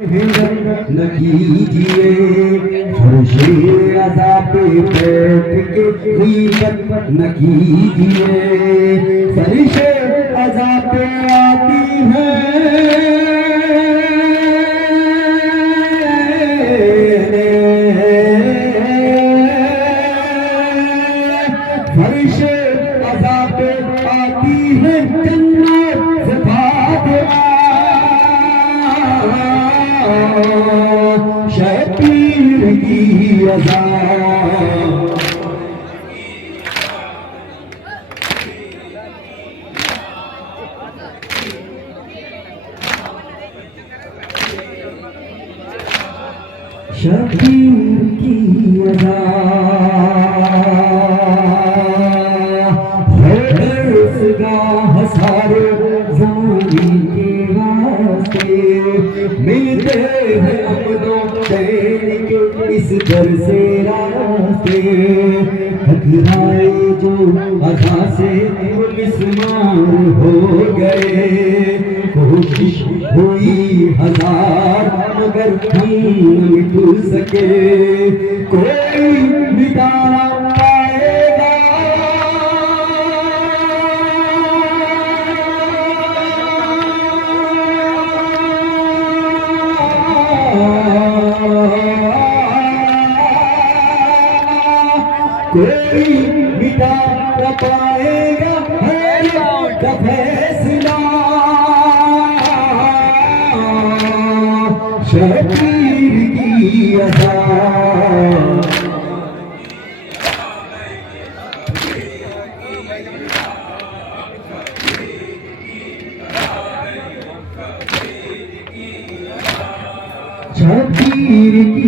न कीजिए फर्शे अज़ा पे बैठ के गीबत न कीजिए। फर्शे अज़ा पे आती है फर्शे अज़ा पे आती है जन्नत से फातिमा। शबीर की अज़ा शबीर की अज़ा दरसगाह सारे ज़माने के वास्ते मिलते हैं अमनो चैन के इस दर से रास्ते। टकराए जो अज़ा से वो मिसमार हो गए। कोशिश हुई हजार मगर हम न मिट सके। कोई मिटा ना पाएगा कोई मिटा न पाएगा का फैसला। शबीर की अज़ा शबीर की